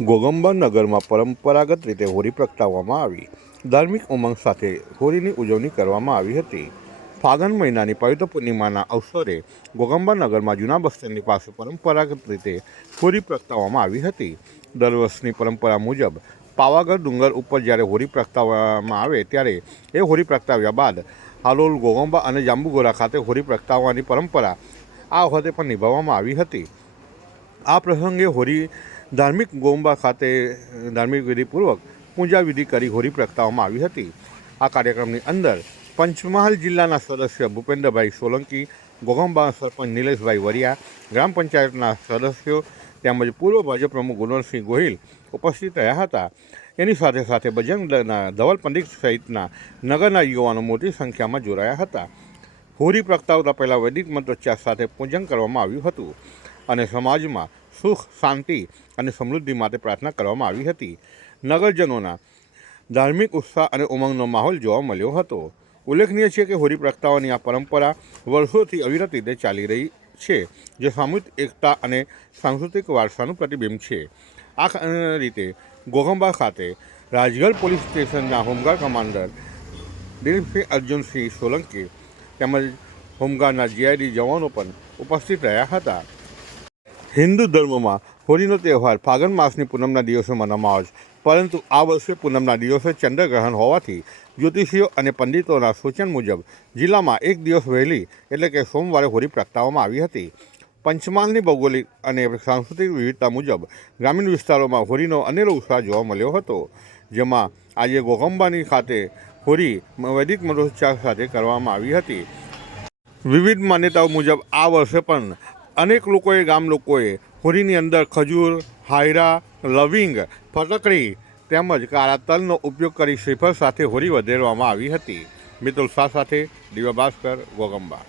ગોગંબા નગરમાં પરંપરાગત રીતે હોળી પ્રગટાવવામાં આવી. ધાર્મિક ઉમંગ સાથે હોળીની ઉજવણી કરવામાં આવી હતી. ફાગણ મહિનાની પવિત્ર પૂર્ણિમાના અવસરે ગોગંબા નગરમાં જૂના બસ સ્ટેન્ડની પાસે પરંપરાગત રીતે હોળી પ્રગટાવવામાં આવી હતી. દર વર્ષની પરંપરા મુજબ પાવાગઢ ડુંગર ઉપર જ્યારે હોળી પ્રગટાવવામાં આવે ત્યારે એ હોળી પ્રગટાવ્યા બાદ હાલોલ, ગોગંબા અને જાંબુગોરા ખાતે હોળી પ્રગટાવવાની પરંપરા આ વખતે પણ નિભાવવામાં આવી હતી. આ પ્રસંગે હોળી ધાર્મિક ગોગંબા ખાતે ધાર્મિક વિધિપૂર્વક પૂજા વિધિ કરી હોળી પ્રગટાવવામાં આવી હતી. આ કાર્યક્રમની અંદર પંચમહાલ જિલ્લાના સદસ્ય ભૂપેન્દ્રભાઈ સોલંકી, ગોગંબા સરપંચ નિલેશભાઈ વરિયા, ગ્રામ પંચાયતના સદસ્યો તેમજ પૂર્વ ભાજપ પ્રમુખ ગુણવંતસિંહ ગોહિલ ઉપસ્થિત રહ્યા હતા. એની સાથે સાથે બજરંગ દળના ધવલ પંડિત સહિતના નગરના યુવાનો મોટી સંખ્યામાં જોડાયા હતા. હોળી પ્રગટાવતા પહેલાં વૈદિક મંત્રોચ્ચાર સાથે પૂજન કરવામાં આવ્યું હતું અને સમાજમાં સુખ, શાંતિ અને સમૃદ્ધિ માટે પ્રાર્થના કરવામાં આવી હતી. નગરજનોના ધાર્મિક ઉત્સાહ અને ઉમંગનો માહોલ જોવા મળ્યો હતો. ઉલ્લેખનીય છે કે હોળી પ્રગટાવવાની આ પરંપરા વર્ષોથી અવિરત રીતે ચાલી રહી છે, જે સામૂહિક એકતા અને સાંસ્કૃતિક વારસાનું પ્રતિબિંબ છે. આ રીતે ગોગંબા ખાતે રાજગઢ પોલીસ સ્ટેશનના હોમગાર્ડ કમાન્ડર દિલીપસિંહ અર્જુનસિંહ સોલંકી તેમજ હોમગાર્ડના જીઆઈડી જવાનો પણ ઉપસ્થિત રહ્યા હતા. હિન્દુ ધર્મમાં હોળીનો તહેવાર ફાગણ માસની પૂનમના દિવસે મનાવવામાં આવે છે, પરંતુ આ વર્ષે પૂનમના દિવસે ચંદ્રગ્રહણ હોવાથી જ્યોતિષીઓ અને પંડિતોના સૂચન મુજબ જિલ્લામાં એક દિવસ વહેલી એટલે કે સોમવારે હોળી પ્રગટાવવામાં આવી હતી. પંચમહાલની ભૌગોલિક અને સાંસ્કૃતિક વિવિધતા મુજબ ગ્રામીણ વિસ્તારોમાં હોળીનો અનેરો ઉત્સાહ જોવા મળ્યો હતો, જેમાં આજે ગોગંબાની ખાતે હોળી વૈદિક મંત્રોચ્ચાર સાથે કરવામાં આવી હતી. વિવિધ માન્યતાઓ મુજબ આ વર્ષે પણ અનેક ગામ લોકોએ હોળીની અંદર ખજૂર, હાયરા, લવિંગ, ફટકડી તેમજ કાળા તલનો ઉપયોગ કરી શ્રીફળ સાથે હોળી વધેરવામાં આવી હતી. મિતુલ શાહ સાથે દિવ્ય ભાસ્કર, ગોગંબા.